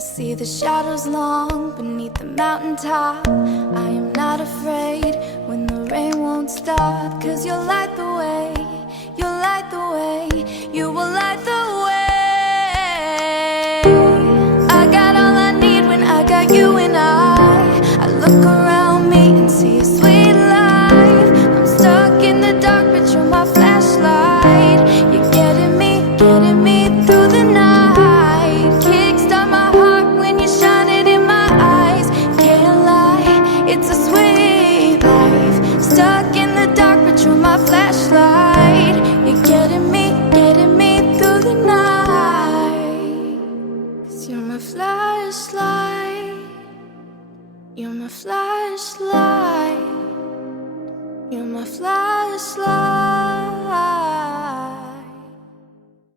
see the shadows long beneath the mountaintop. I am not afraid when the rain won't stop, 'cause you'll light the way, you'll light the way, you will light the way. I got all I need when I got you and I look around me and see a sweet life. I'm stuck in the dark but you're my flashlight. You're getting me through the night. Kickstart my heart when you shine it in my eyes. Can't lie, it's a sweet life. Stuck in the dark but you're my flashlight. You're getting me through the night. 'Cause you're my flashlight. You're my flashlight. You're my flashlight.